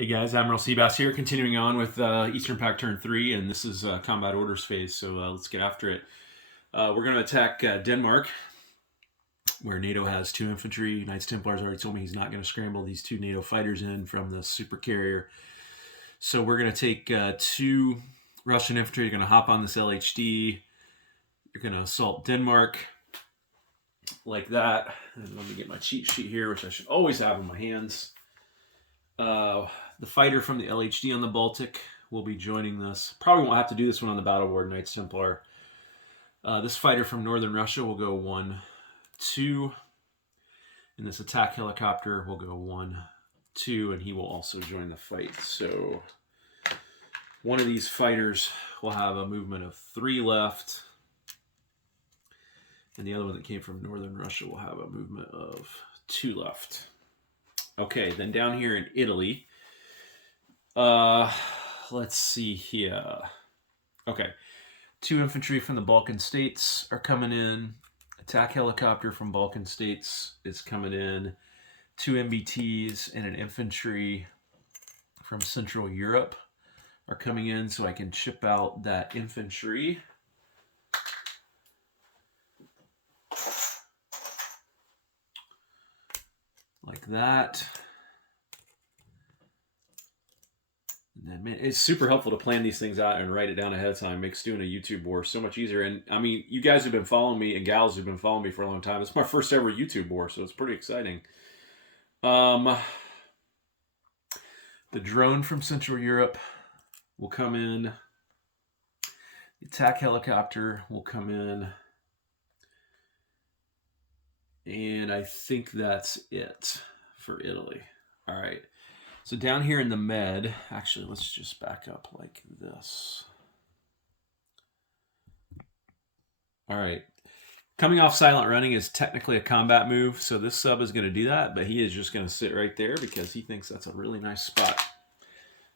Hey guys, Admiral Seabass here, continuing on with Eastern Pact Turn 3, and this is Combat Orders phase, so let's get after it. We're going to attack Denmark, where NATO has 2 infantry. Knights Templars already told me he's not going to scramble these 2 NATO fighters in from the super carrier. So we're going to take 2 Russian infantry. You're going to hop on this LHD. You're going to assault Denmark like that. And let me get my cheat sheet here, which I should always have in my hands. The fighter from the LHD on the Baltic will be joining this. Probably won't have to do this one on the battle board, Knights Templar. This fighter from northern Russia will go 1, 2. And this attack helicopter will go 1, 2. And he will also join the fight. So one of these fighters will have a movement of 3 left. And the other one that came from northern Russia will have a movement of 2 left. Okay, then down here in Italy, let's see here. Okay, 2 infantry from the Balkan states are coming in. Attack helicopter from Balkan states is coming in. 2 MBTs and an infantry from Central Europe are coming in, so I can ship out that infantry. Like that. And man, it's super helpful to plan these things out and write it down ahead of time. It makes doing a YouTube war so much easier. And I mean, you guys have been following me and gals who've been following me for a long time. It's my first ever YouTube war, so it's pretty exciting. The drone from Central Europe will come in. The attack helicopter will come in. And I think that's it for Italy. All right. So down here in the Med, actually, let's just back up like this. All right. Coming off silent running is technically a combat move, so this sub is going to do that, but he is just going to sit right there because he thinks that's a really nice spot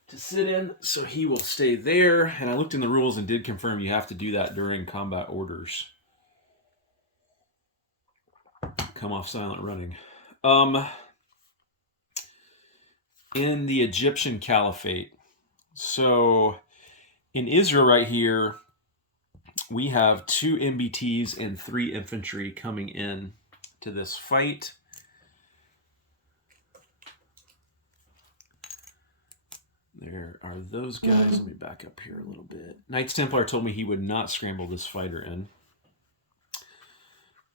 to sit in, so he will stay there. And I looked in the rules and did confirm you have to do that during combat orders. Come off silent running. In the Egyptian Caliphate, so in Israel right here, we have 2 MBTs and 3 infantry coming in to this fight. There are those guys. Let me back up here a little bit. Knights Templar told me he would not scramble this fighter in.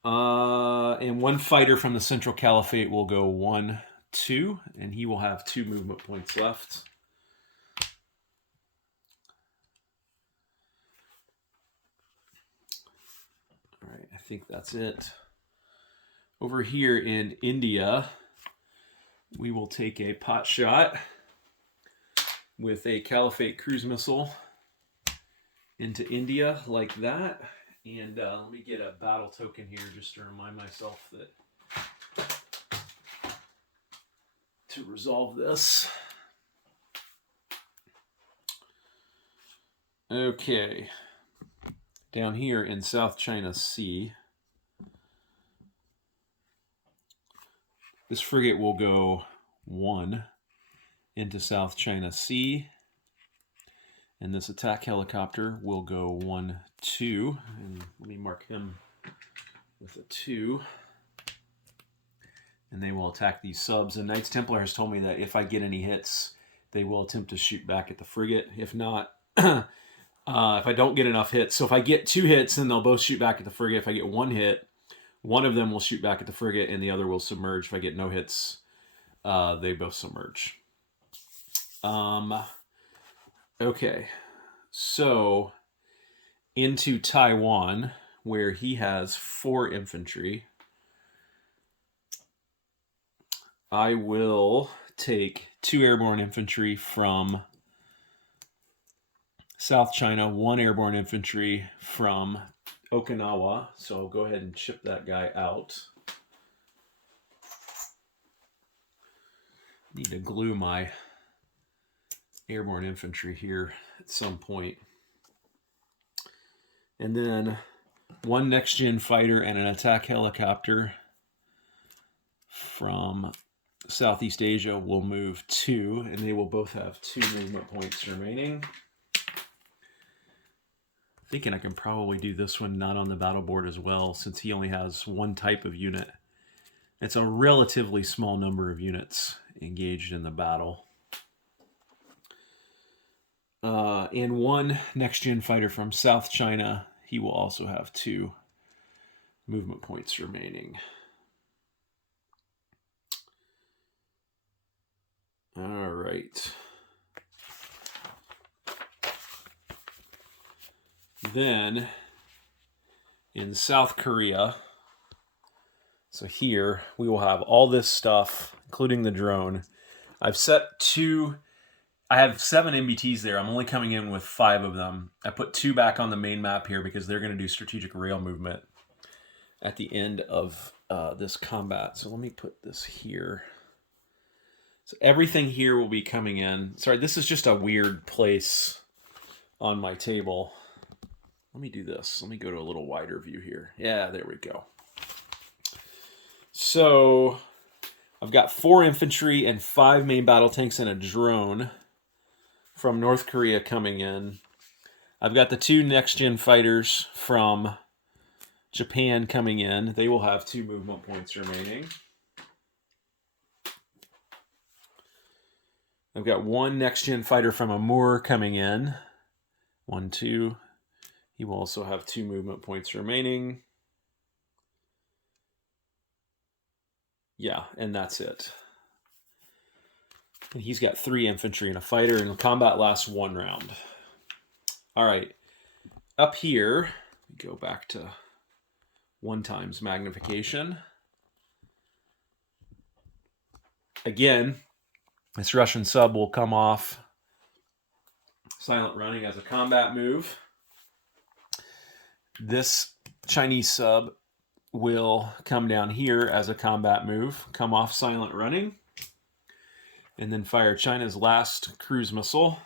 And 1 fighter from the Central Caliphate will go 1, 2, and he will have 2 movement points left. All right, I think that's it. Over here in India, we will take a pot shot with a Caliphate cruise missile into India like that. And let me get a battle token here just to remind myself that to resolve this. Okay. Down here in South China Sea, this frigate will go 1 into South China Sea. And this attack helicopter will go 1, 2. And let me mark him with a 2. And they will attack these subs. And Knights Templar has told me that if I get any hits, they will attempt to shoot back at the frigate. If not, if I don't get enough hits. So if I get 2 hits, then they'll both shoot back at the frigate. If I get 1 hit, one of them will shoot back at the frigate and the other will submerge. If I get no hits, they both submerge. Okay, so into Taiwan, where he has 4 infantry, I will take 2 airborne infantry from South China, 1 airborne infantry from Okinawa. So I'll go ahead and ship that guy out. Need to glue my airborne infantry here at some point. And then 1 next-gen fighter and an attack helicopter from Southeast Asia will move 2, and they will both have 2 movement points remaining. Thinking I can probably do this one not on the battle board as well, since he only has 1 type of unit. It's a relatively small number of units engaged in the battle. And 1 next-gen fighter from South China. He will also have 2 movement points remaining. All right. Then in South Korea, so here we will have all this stuff, including the drone. I've set 2, I have 7 MBTs there. I'm only coming in with 5 of them. I put 2 back on the main map here because they're going to do strategic rail movement at the end of this combat. So let me put this here. So everything here will be coming in. Sorry, this is just a weird place on my table. Let me do this. Let me go to a little wider view here. Yeah, there we go. So I've got 4 infantry and 5 main battle tanks and a drone from North Korea coming in. I've got the 2 next-gen fighters from Japan coming in. They will have 2 movement points remaining. I've got 1 next-gen fighter from Amur coming in. 1, 2. He will also have 2 movement points remaining. Yeah, and that's it. And he's got 3 infantry and a fighter, and the combat lasts 1 round. All right. Up here, go back to 1 times magnification. Again, this Russian sub will come off silent running as a combat move. This Chinese sub will come down here as a combat move, come off silent running, and then fire China's last cruise missile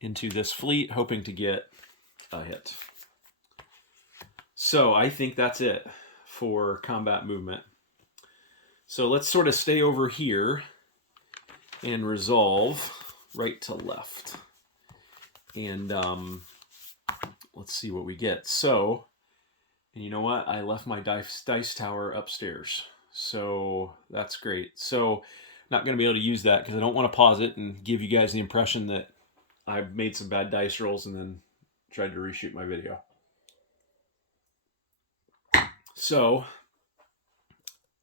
into this fleet, hoping to get a hit. So I think that's it for combat movement. So let's sort of stay over here and resolve right to left. And let's see what we get. So, and you know what? I left my dice tower upstairs. So that's great. So not going to be able to use that because I don't want to pause it and give you guys the impression that I made some bad dice rolls and then tried to reshoot my video. So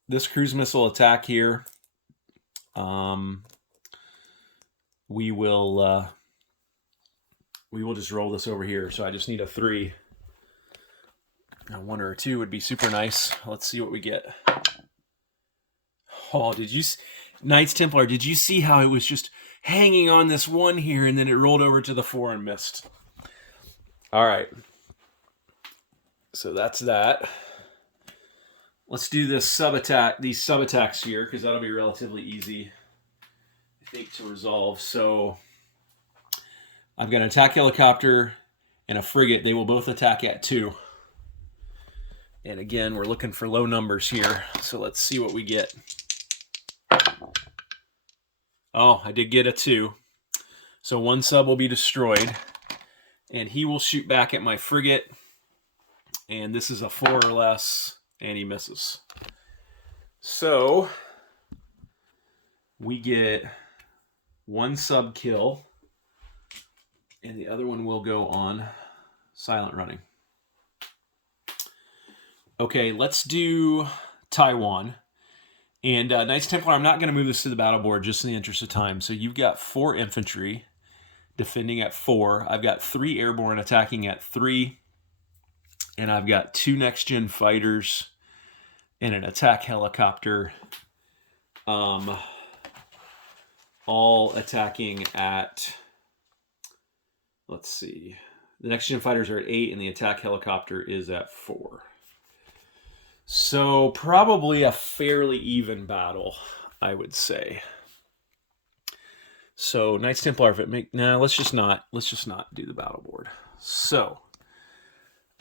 this cruise missile attack here, we will just roll this over here. So I just need a 3. A 1 or a 2 would be super nice. Let's see what we get. Oh, did you, Knights Templar, did you see how it was just hanging on this 1 here and then it rolled over to the 4 and missed? All right. So that's that. Let's do this these sub attacks here, because that'll be relatively easy, I think, to resolve. So I've got an attack helicopter and a frigate. They will both attack at 2. And again, we're looking for low numbers here. So let's see what we get. Oh, I did get a 2. So 1 sub will be destroyed. And he will shoot back at my frigate. And this is a 4 or less. And he misses. So we get 1 sub kill. And the other one will go on silent running. Okay, let's do Taiwan. And Knights Templar, I'm not going to move this to the battle board just in the interest of time. So you've got 4 infantry defending at 4. I've got 3 airborne attacking at 3. And I've got 2 next-gen fighters and an attack helicopter, all attacking at, let's see, the next-gen fighters are at 8 and the attack helicopter is at 4. So probably a fairly even battle, I would say. So Knights Templar, if it make, nah, let's just not do the battle board. So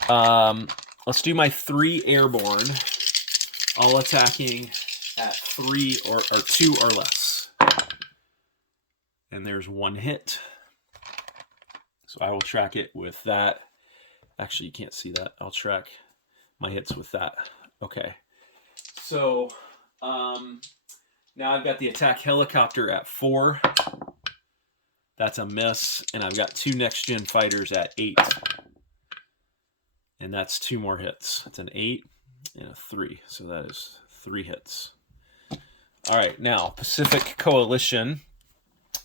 let's do my 3 airborne all attacking at 3 or 2 or less. And there's 1 hit. So I will track it with that. Actually, you can't see that. I'll track my hits with that. Okay. So now I've got the attack helicopter at 4. That's a miss. And I've got 2 next-gen fighters at 8. And that's 2 more hits. That's an 8 and a 3. So that is 3 hits. All right. Now, Pacific Coalition.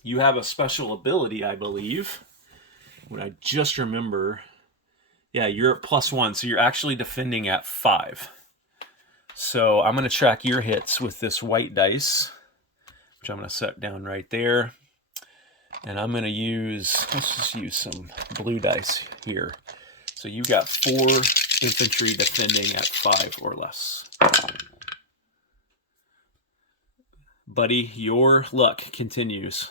You have a special ability, I believe. When I just remember. Yeah, you're at +1. So you're actually defending at 5. So I'm going to track your hits with this white dice, which I'm going to set down right there. And I'm going to use, let's just use some blue dice here. So you've got 4 infantry defending at 5 or less. Buddy, your luck continues.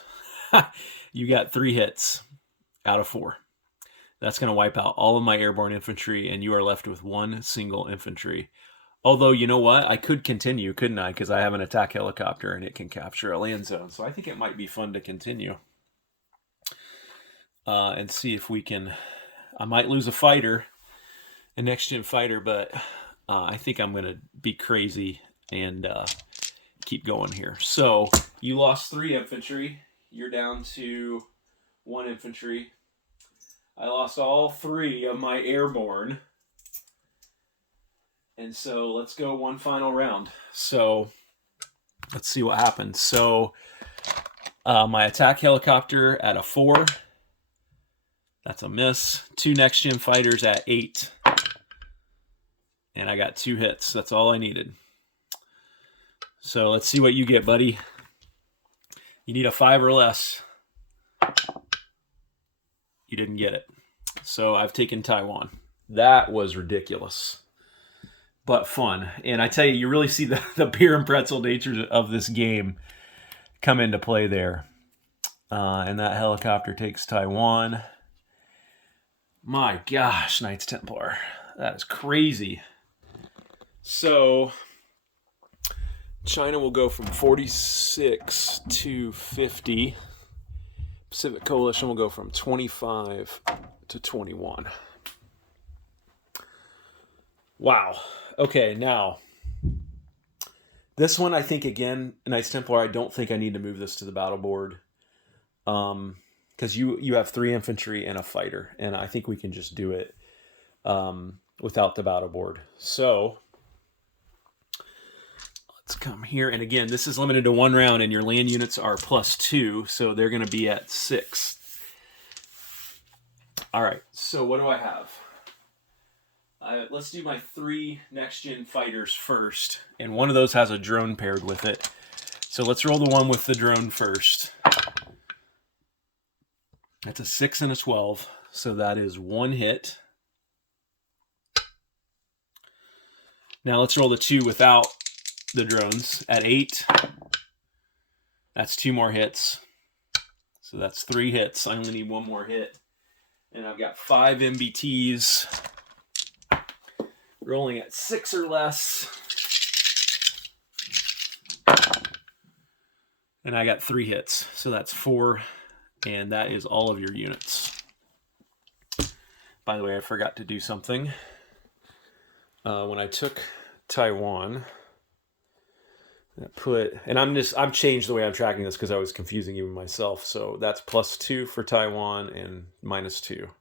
You got 3 hits out of 4. That's going to wipe out all of my airborne infantry, and you are left with 1 single infantry. Although, you know what? I could continue, couldn't I? Because I have an attack helicopter, and it can capture a land zone. So I think it might be fun to continue. And see if we can... I might lose a fighter, a next-gen fighter, but I think I'm going to be crazy and keep going here. So you lost 3 infantry. You're down to 1 infantry. I lost all 3 of my airborne. And so let's go one final round. So let's see what happens. So my attack helicopter at a 4. That's a miss. 2 next-gen fighters at 8. And I got 2 hits. That's all I needed. So let's see what you get, buddy. You need a 5 or less. You didn't get it. So I've taken Taiwan. That was ridiculous, but fun. And I tell you, you really see the beer and pretzel nature of this game come into play there. And that helicopter takes Taiwan. My gosh, Knights Templar. That is crazy. So China will go from 46 to 50. Pacific Coalition will go from 25 to 21. Wow. Okay, now, this one I think, again, Knights Templar, I don't think I need to move this to the battle board. Because you have 3 infantry and a fighter, and I think we can just do it without the battle board. So let's come here, and again, this is limited to 1 round, and your land units are +2, so they're going to be at 6. All right, so what do I have? Let's do my 3 next-gen fighters first, and one of those has a drone paired with it. So let's roll the one with the drone first. That's a 6 and a 12, so that is 1 hit. Now let's roll the 2 without the drones at 8. That's 2 more hits. So that's 3 hits. I only need 1 more hit. And I've got 5 MBTs rolling at 6 or less. And I got 3 hits. So that's 4. And that is all of your units. By the way, I forgot to do something. When I took Taiwan, I've changed the way I'm tracking this because I was confusing even myself. So that's +2 for Taiwan and -2.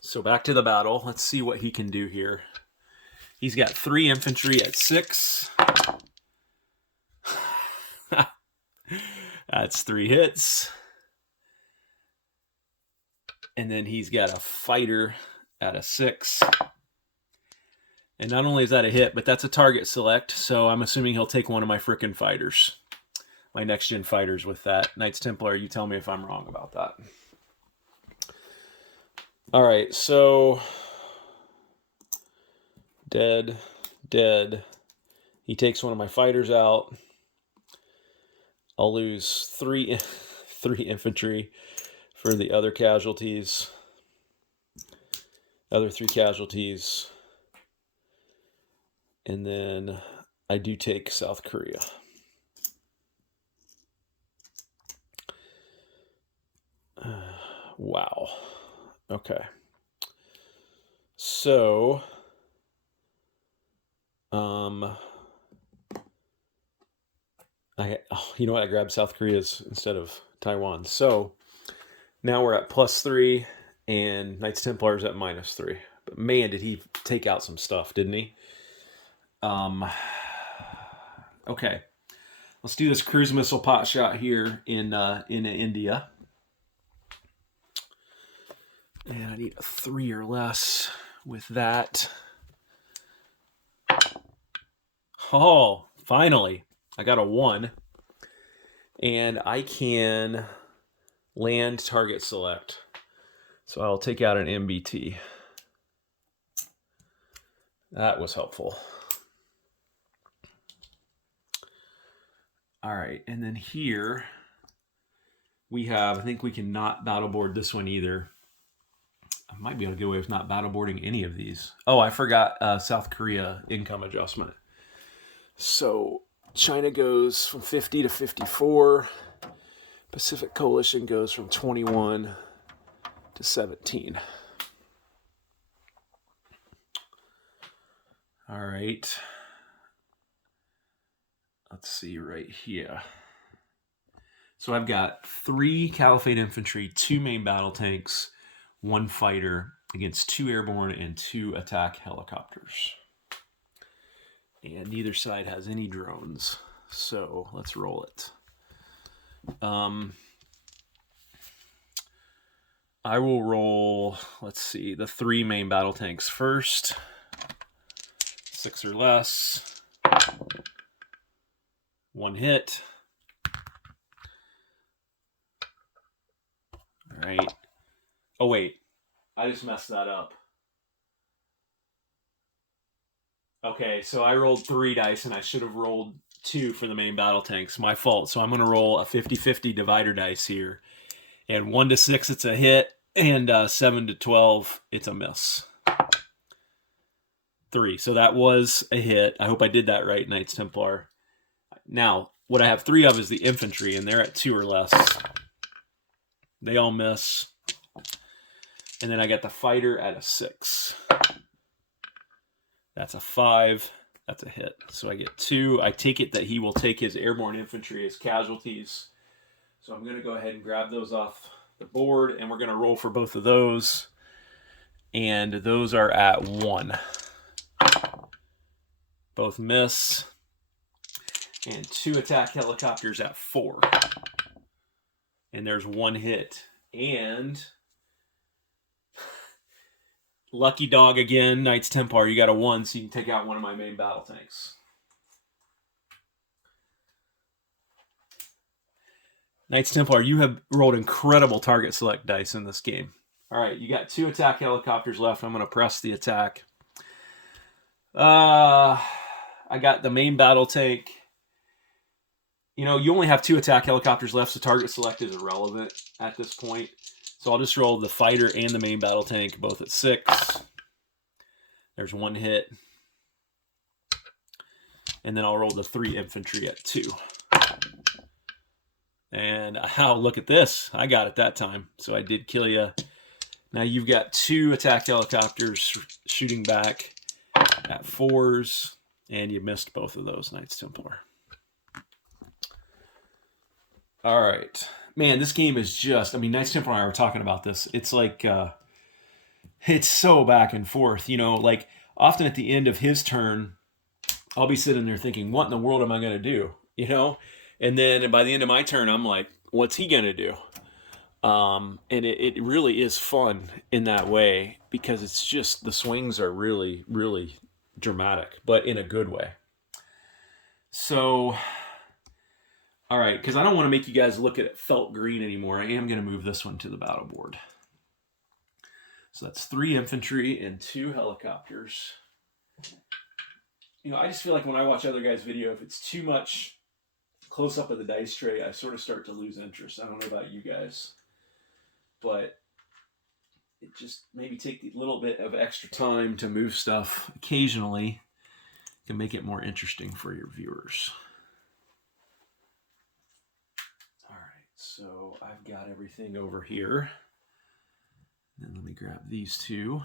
So back to the battle. Let's see what he can do here. He's got 3 infantry at 6. That's 3 hits. And then he's got a fighter at a 6. And not only is that a hit, but that's a target select. So I'm assuming he'll take one of my frickin' fighters. My next-gen fighters with that. Knights Templar, you tell me if I'm wrong about that. All right, so dead. He takes one of my fighters out. I'll lose 3 infantry for the other casualties. Other 3 casualties. And then I do take South Korea. Wow. Okay. So, you know what? I grabbed South Korea's instead of Taiwan. So now we're at +3, and Knights Templars at -3. But man, did he take out some stuff, didn't he? Okay. Let's do this cruise missile pot shot here in India. And I need a 3 or less with that. Oh, finally. I got a 1. And I can land target select. So I'll take out an MBT. That was helpful. All right, and then here we have, I think we can not battle board this one either. I might be able to get away with not battle boarding any of these. Oh, I forgot South Korea income adjustment. So China goes from 50 to 54. Pacific Coalition goes from 21 to 17. All right. Let's see right here. So I've got 3 Caliphate infantry, 2 main battle tanks, 1 fighter against 2 airborne and 2 attack helicopters. And neither side has any drones. So let's roll it. I will roll, let's see, the 3 main battle tanks first. 6 or less. 1 hit. All right. Oh, wait. I just messed that up. Okay, so I rolled 3 dice, and I should have rolled 2 for the main battle tanks. My fault. So I'm going to roll a 50-50 divider dice here. And 1 to 6, it's a hit. And 7 to 12, it's a miss. 3. So that was a hit. I hope I did that right, Knights Templar. Now, what I have 3 of is the infantry, and they're at 2 or less. They all miss. And then I got the fighter at a 6. That's a 5. That's a hit. So I get 2. I take it that he will take his airborne infantry as casualties. So I'm going to go ahead and grab those off the board, and we're going to roll for both of those. And those are at 1. Both miss. And 2 attack helicopters at 4. And there's 1 hit. And lucky dog again, Knights Templar. You got a 1, so you can take out one of my main battle tanks. Knights Templar, you have rolled incredible target select dice in this game. All right, you got 2 attack helicopters left. I'm going to press the attack. I got the main battle tank. You know, you only have 2 attack helicopters left, so target select is irrelevant at this point. So I'll just roll the fighter and the main battle tank both at 6. There's 1 hit. And then I'll roll the 3 infantry at 2. And look at this. I got it that time. So I did kill you. Now you've got 2 attack helicopters shooting back at 4s. And you missed both of those, Knights Templar. All right. Man, this game is just, I mean, Knights Templar and I were talking about this. It's like, it's so back and forth. You know, like often at the end of his turn, I'll be sitting there thinking, what in the world am I going to do? You know? And then by the end of my turn, I'm like, what's he going to do? And it really is fun in that way because it's just, the swings are really, really dramatic, but in a good way. So, all right, because I don't want to make you guys look at felt green anymore. I am going to move this one to the battle board. So that's 3 infantry and 2 helicopters. You know, I just feel like when I watch other guys' video, if it's too much close up of the dice tray, I sort of start to lose interest. I don't know about you guys, but it just maybe take a little bit of extra time to move stuff occasionally can make it more interesting for your viewers. All right, so I've got everything over here. And let me grab these two.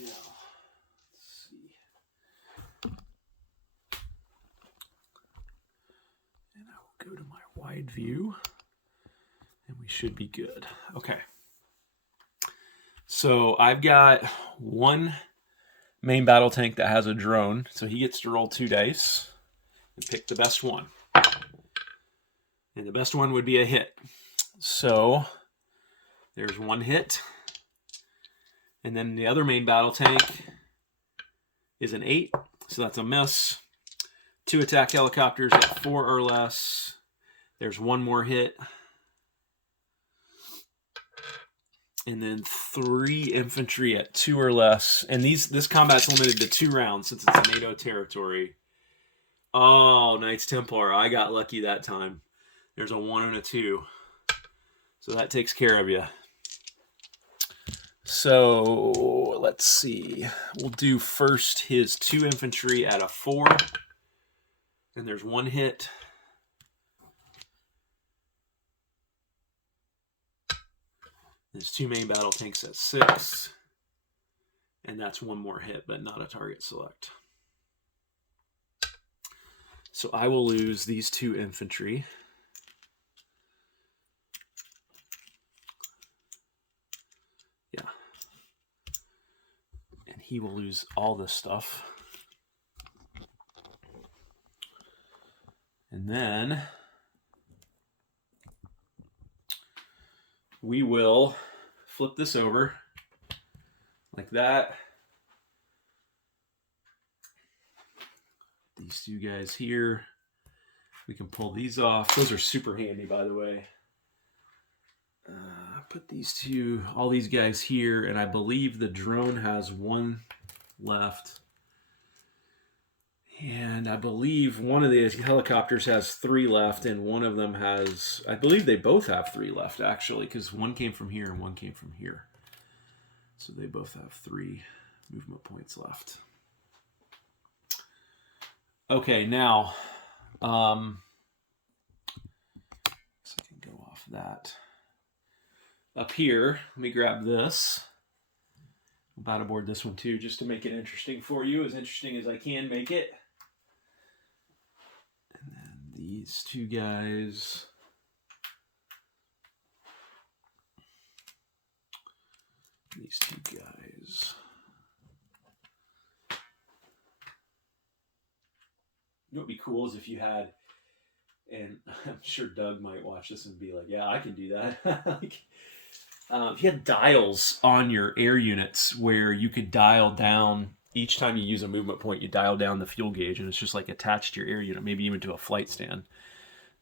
Now, let's see. And I will go to my wide view, and we should be good. Okay. So I've got one main battle tank that has a drone, so he gets to roll 2 dice and pick the best one. And the best one would be a hit. So there's 1 hit. And then the other main battle tank is an 8, so that's a miss. 2 attack helicopters at 4 or less. There's 1 more hit. And then 3 infantry at 2 or less. And this combat's limited to 2 rounds since it's a NATO territory. Oh, Knights Templar. I got lucky that time. There's a 1 and a 2. So that takes care of you. So let's see. We'll do first his 2 infantry at a 4. And there's 1 hit. There's 2 main battle tanks at 6. And that's 1 more hit, but not a target select. So I will lose these 2 infantry. Yeah. And he will lose all this stuff. And then we will flip this over like that. These 2 guys here, we can pull these off. Those are super handy, by the way. Put these 2, all these guys here, and I believe the drone has 1 left. And I believe one of the helicopters has 3 left, and one of them has, I believe they both have 3 left, actually, because 1 came from here and 1 came from here. So they both have 3 movement points left. Okay, now, so I can go off that. Up here, let me grab this. I'll battle board this one too, just to make it interesting for you, as interesting as I can make it. And then these 2 guys. These 2 guys. You know what would be cool is if you had, and I'm sure Doug might watch this and be like, yeah, I can do that. Like, if you had dials on your air units where you could dial down, each time you use a movement point, you dial down the fuel gauge, and it's just like attached to your air unit, maybe even to a flight stand.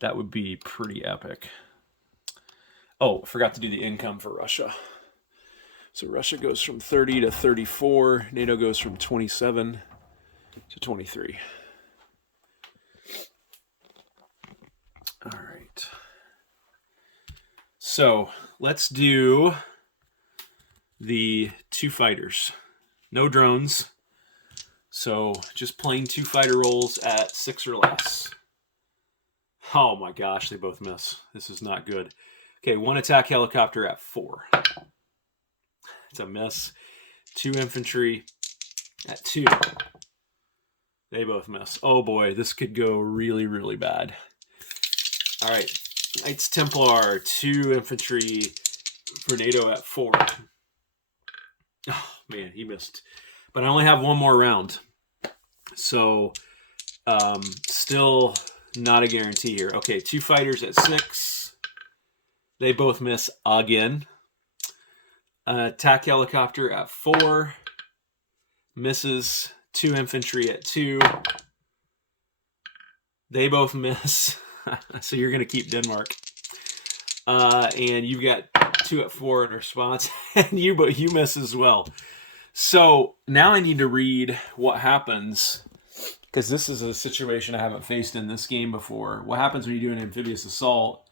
That would be pretty epic. Oh, I forgot to do the income for Russia. So Russia goes from 30 to 34. NATO goes from 27 to 23. All right. So let's do the 2 fighters. No drones. So just plain 2 fighter rolls at 6 or less. Oh my gosh, they both miss. This is not good. Okay, 1 attack helicopter at 4. It's a miss. 2 infantry at 2. They both miss. Oh boy, this could go really, really bad. All right, Knights Templar, 2 infantry for NATO at 4. Oh man, he missed. But I only have 1 more round. So still not a guarantee here. Okay, 2 fighters at 6. They both miss again. Attack helicopter at 4. Misses. 2 infantry at 2. They both miss. So you're going to keep Denmark. And you've got 2 at 4 in response. And you miss as well. So now I need to read what happens, because this is a situation I haven't faced in this game before. What happens when you do an amphibious assault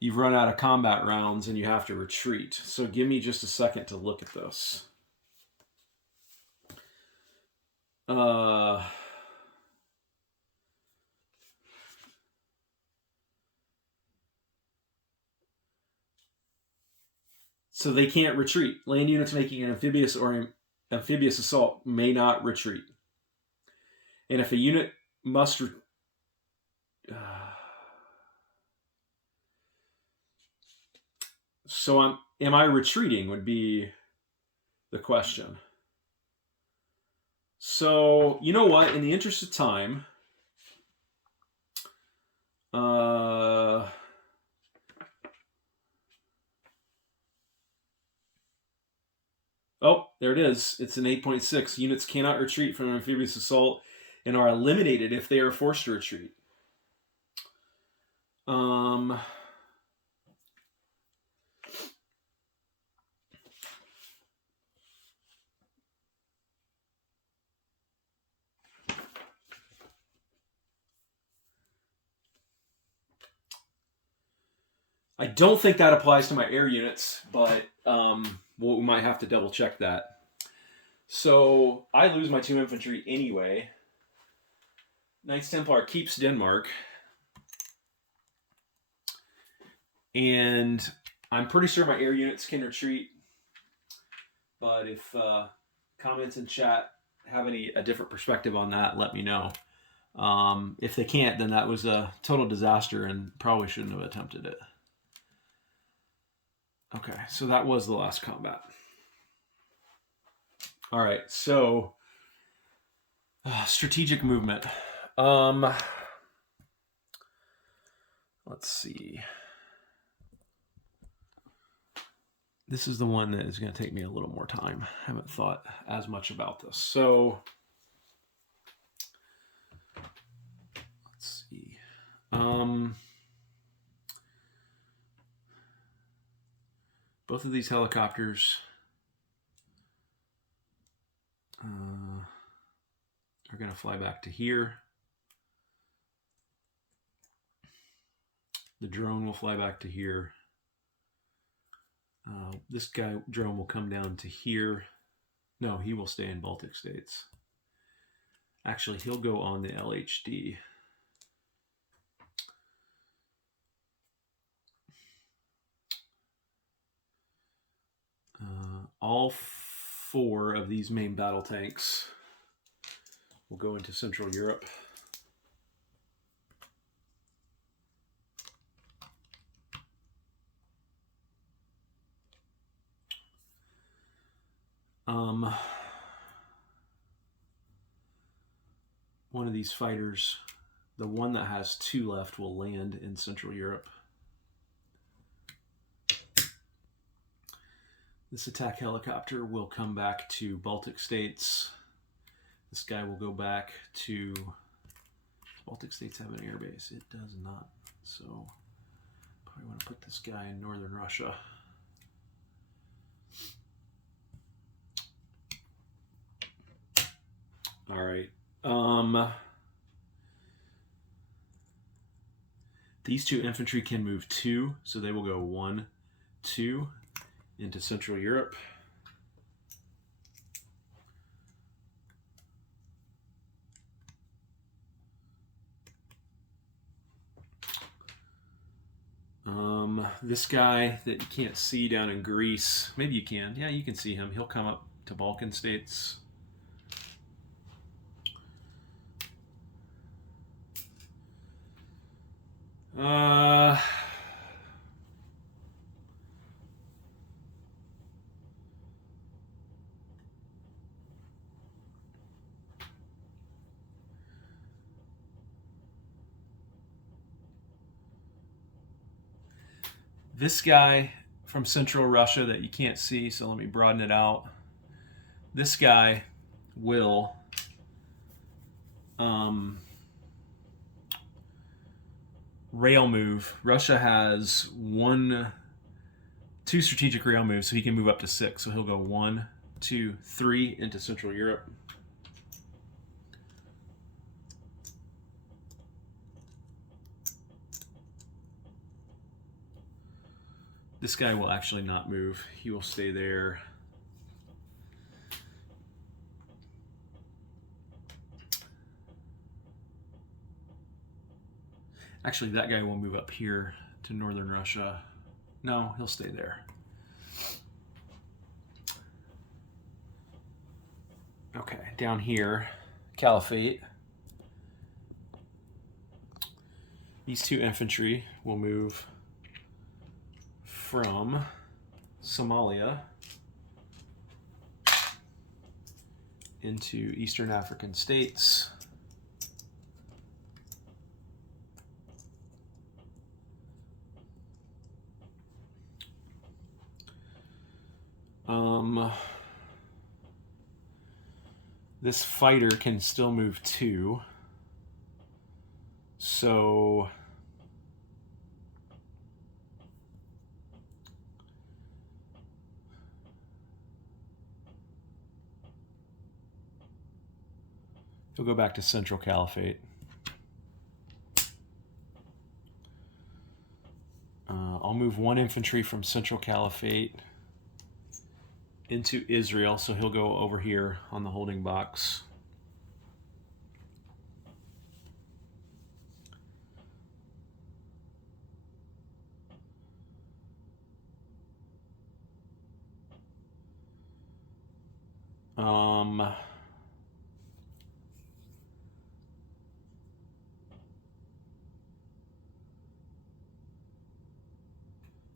you've run out of combat rounds and you have to retreat. So give me just a second to look at this. So they can't retreat. Land units making an amphibious or amphibious assault may not retreat. And if a unit must... So am I retreating would be the question. So, you know what? In the interest of time, oh, there it is. It's an 8.6. Units cannot retreat from an amphibious assault and are eliminated if they are forced to retreat. I don't think that applies to my air units, but we might have to double check that. So I lose my 2 infantry anyway. Knights Templar keeps Denmark. And I'm pretty sure my air units can retreat. But if comments in chat have a different perspective on that, let me know. If they can't, then that was a total disaster and probably shouldn't have attempted it. Okay, so that was the last combat. All right, so strategic movement. Let's see. This is the one that is going to take me a little more time. I haven't thought as much about this. So let's see. Both of these helicopters are going to fly back to here. The drone will fly back to here. This drone will come down to here. No, he will stay in Baltic states. Actually, he'll go on the LHD. All 4 of these main battle tanks will go into Central Europe. One of these fighters, the one that has 2 left, will land in Central Europe. This attack helicopter will come back to Baltic states. This guy will go back to... Baltic states have an airbase. It does not. So probably want to put this guy in northern Russia. All right. These 2 infantry can move 2, so they will go 1, 2 into Central Europe. This guy that you can't see down in Greece, maybe you can. Yeah, you can see him. He'll come up to Balkan states. This guy from Central Russia that you can't see, so let me broaden it out. This guy will rail move. Russia has 2 strategic rail moves, so he can move up to 6. So he'll go 1, 2, 3 into Central Europe. This guy will actually not move. He will stay there. Actually, that guy will move up here to northern Russia. No, he'll stay there. Okay, down here, Caliphate. These two infantry will move from Somalia into Eastern African states. This fighter can still move 2. So he'll go back to Central Caliphate. I'll move 1 infantry from Central Caliphate into Israel, so he'll go over here on the holding box.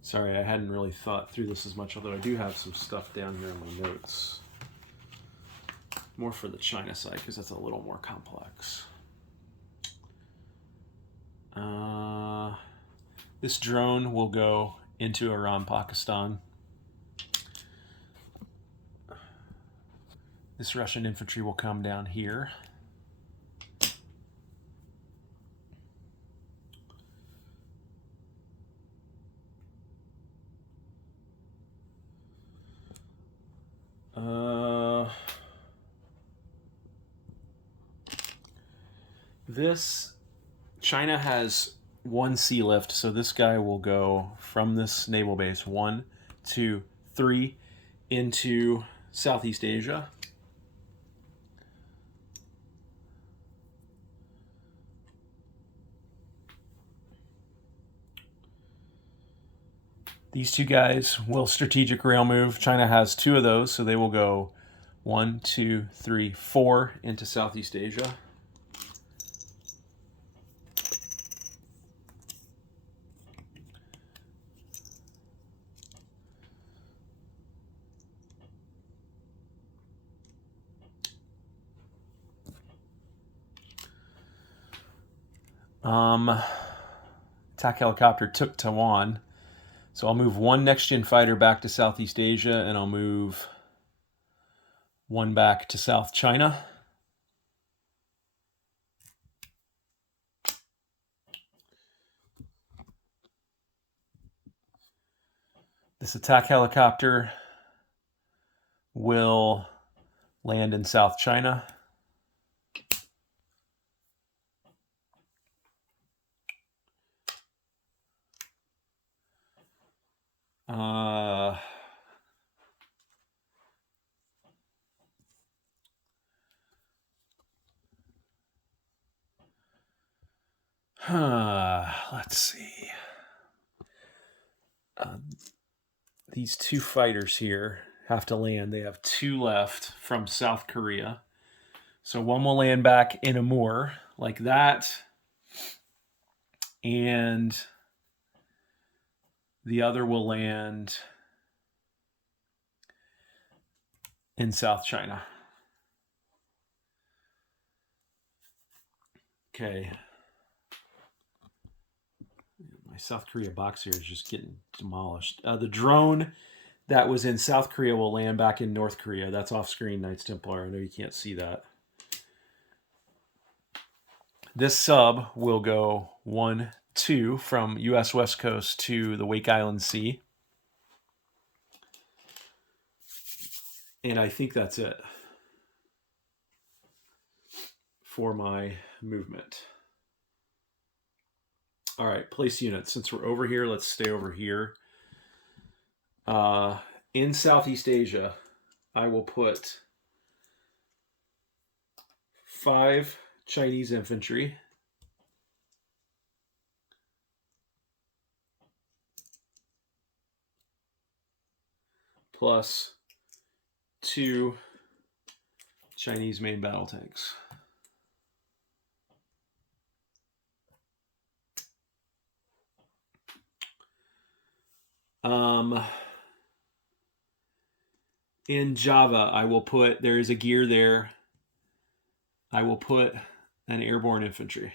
Sorry, I hadn't really thought through this as much, although I do have some stuff down here in my notes. More for the China side, because that's a little more complex. This drone will go into Iran, Pakistan. This Russian infantry will come down here. This, China has 1 sea lift, so this guy will go from this naval base 1, 2, 3 into Southeast Asia. These 2 guys will strategic rail move. China has 2 of those, so they will go 1, 2, 3, 4 into Southeast Asia. Attack helicopter took Taiwan. So I'll move 1 next-gen fighter back to Southeast Asia, and I'll move 1 back to South China. This attack helicopter will land in South China. Let's see. These 2 fighters here have to land. They have 2 left from South Korea. So 1 will land back in Amur, like that. And the other will land in South China. Okay. My South Korea box here is just getting demolished. The drone that was in South Korea will land back in North Korea. That's off screen, Knights Templar. I know you can't see that. This sub will go 1, 2 from U.S. West Coast to the Wake Island Sea. And I think that's it for my movement. All right, place units. Since we're over here, let's stay over here. In Southeast Asia, I will put 5 Chinese infantry. Plus 2 Chinese main battle tanks. In Java, I will put, there is a gear there, I will put an airborne infantry.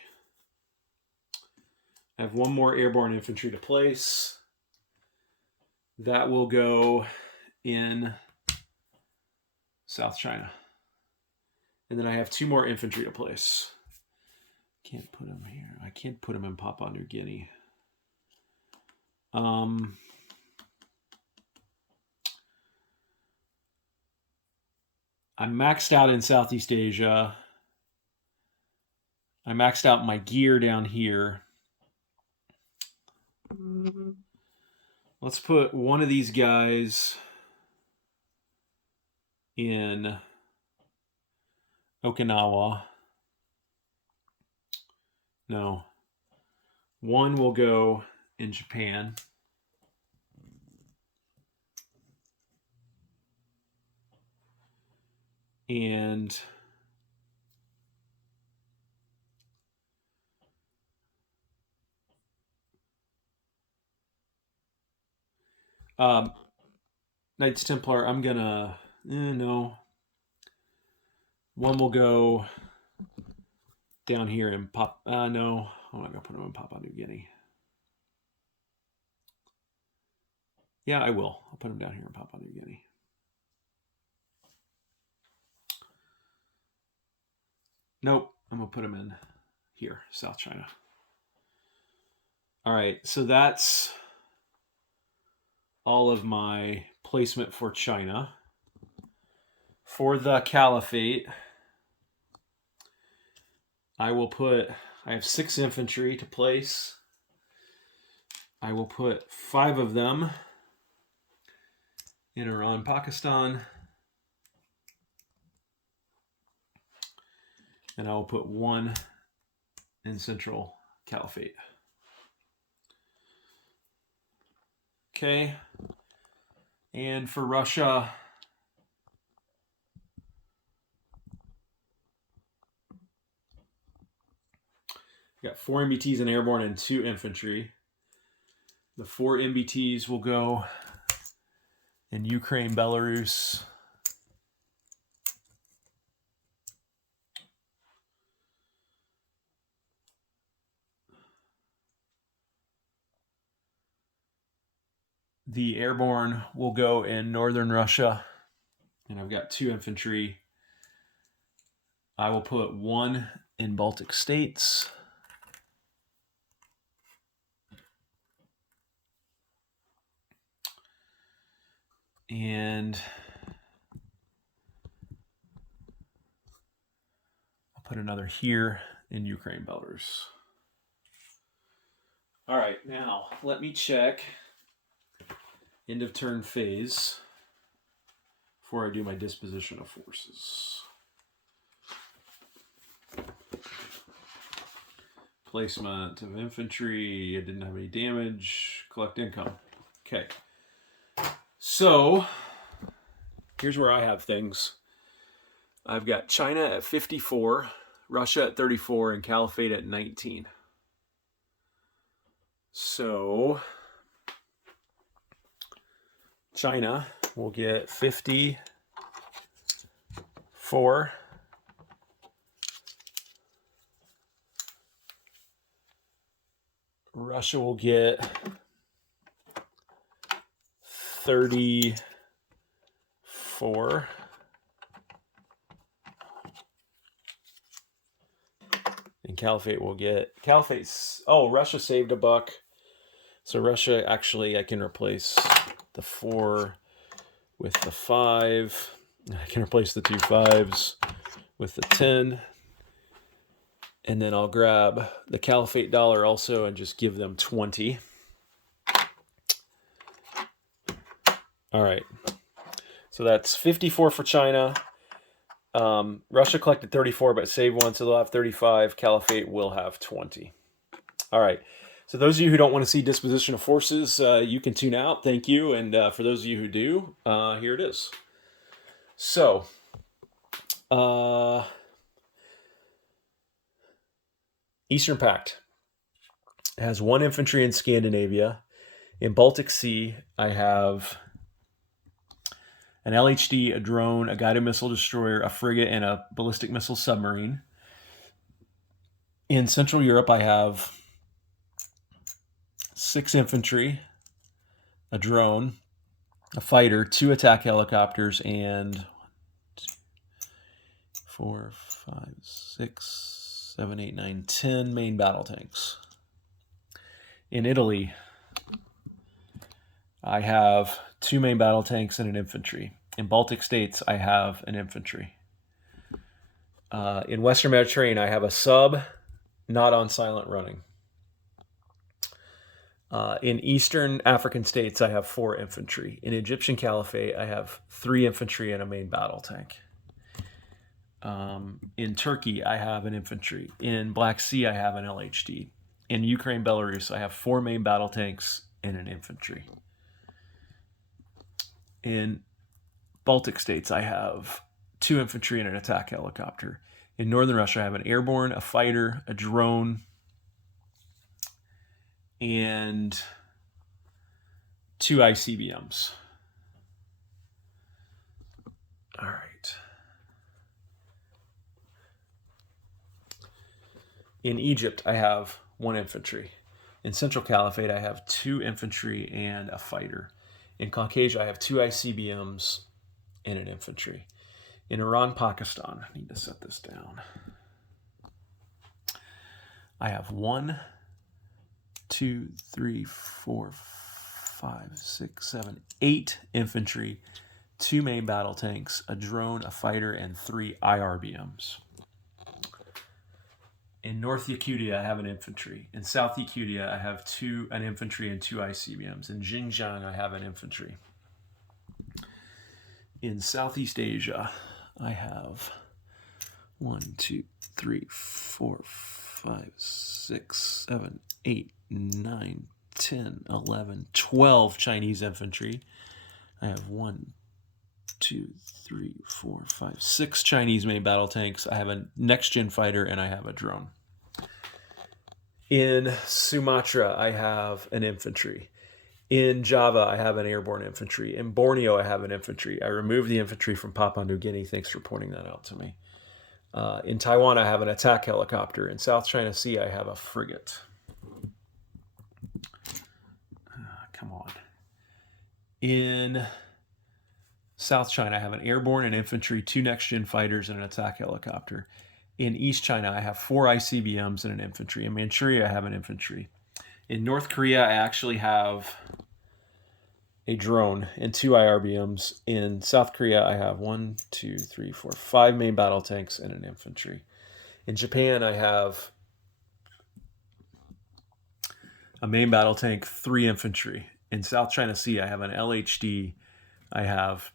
I have 1 more airborne infantry to place. That will go in South China. And then I have 2 more infantry to place. Can't put them here. I can't put them in Papua New Guinea. I'm maxed out in Southeast Asia. I maxed out my gear down here. Let's put one of these guys in Okinawa. No. 1 will go in Japan. And Knights Templar, I'm gonna no. 1 will go down here in no, I'm not gonna put them in Papua New Guinea. Yeah, I will. I'll put them down here in Papua New Guinea. Nope, I'm gonna put them in here, South China. All right, so that's all of my placement for China. For the Caliphate, I have 6 infantry to place. I will put 5 of them in Iran, Pakistan. And I will put 1 in Central Caliphate. Okay. And for Russia, I got 4 MBTs in airborne and 2 infantry. The 4 MBTs will go in Ukraine, Belarus. The airborne will go in northern Russia. And I've got 2 infantry. I will put 1 in Baltic states. And I'll put another here in Ukraine, Belarus. All right, now let me check end of turn phase before I do my disposition of forces. Placement of infantry. I didn't have any damage. Collect income. Okay. So here's where I have things. I've got China at 54, Russia at 34, and Caliphate at 19. So China will get 54. Russia will get 34. And Caliphate will get... Caliphate's... Oh, Russia saved $1. So Russia, actually, I can replace the 4 with the 5. I can replace the 2 5s with the 10. And then I'll grab the Caliphate dollar also and just give them 20. All right. So that's 54 for China. Russia collected 34, but saved one, so they'll have 35. Caliphate will have 20. All right. So those of you who don't want to see disposition of forces, you can tune out. Thank you. And for those of you who do, here it is. So, Eastern Pact has 1 infantry in Scandinavia. In Baltic Sea, I have an LHD, a drone, a guided missile destroyer, a frigate, and a ballistic missile submarine. In Central Europe, I have 6 infantry, a drone, a fighter, 2 attack helicopters, and 4, 5, 6, 7, 8, 9, 10 main battle tanks. In Italy, I have 2 main battle tanks and an infantry. In Baltic states, I have an infantry. In Western Mediterranean, I have a sub, not on silent running. In Eastern African states, I have 4 infantry. In Egyptian Caliphate, I have 3 infantry and a main battle tank. In Turkey, I have an infantry. In Black Sea, I have an LHD. In Ukraine, Belarus, I have 4 main battle tanks and an infantry. In Baltic states, I have 2 infantry and an attack helicopter. In northern Russia, I have an airborne, a fighter, a drone, and 2 ICBMs. All right. In Egypt, I have 1 infantry. In Central Caliphate, I have 2 infantry and a fighter. In Caucasia, I have 2 ICBMs and an infantry. In Iran, Pakistan, I need to set this down. I have 1, 2, 3, 4, 5, 6, 7, 8 infantry, 2 main battle tanks, a drone, a fighter, and 3 IRBMs. In North Yakutia, I have an infantry. In South Yakutia, I have an infantry and 2 ICBMs. In Xinjiang, I have an infantry. In Southeast Asia, I have 1, 2, 3, 4, 5, 6, 7, 8, 9, 10, 11, 12 Chinese infantry. I have 1, 2, 3, 4, 5, 6 Chinese main battle tanks. I have a next-gen fighter, and I have a drone. In Sumatra, I have an infantry. In Java, I have an airborne infantry. In Borneo, I have an infantry. I removed the infantry from Papua New Guinea. Thanks for pointing that out to me. In Taiwan, I have an attack helicopter. In South China Sea, I have a frigate. Come on. In South China, I have an airborne, an infantry, 2 next-gen fighters, and an attack helicopter. In East China, I have 4 ICBMs and an infantry. In Manchuria, I have an infantry. In North Korea, I actually have a drone and 2 IRBMs. In South Korea, I have 1, 2, 3, 4, 5 main battle tanks and an infantry. In Japan, I have a main battle tank, 3 infantry. In South China Sea, I have an LHD. I have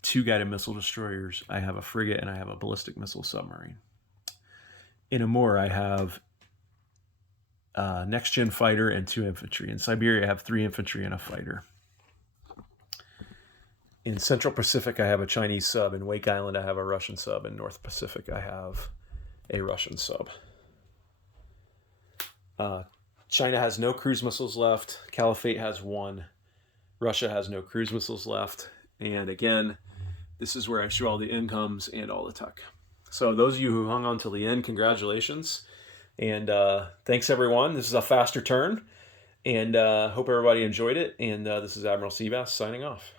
2 guided missile destroyers. I have a frigate, and I have a ballistic missile submarine. In Amur, I have a next-gen fighter and 2 infantry. In Siberia, I have 3 infantry and a fighter. In Central Pacific, I have a Chinese sub. In Wake Island, I have a Russian sub. In North Pacific, I have a Russian sub. China has no cruise missiles left. Caliphate has 1. Russia has no cruise missiles left. And again, this is where I show all the incomes and all the tech. So those of you who hung on till the end, congratulations. And thanks, everyone. This is a faster turn. And hope everybody enjoyed it. And this is Admiral Seabass signing off.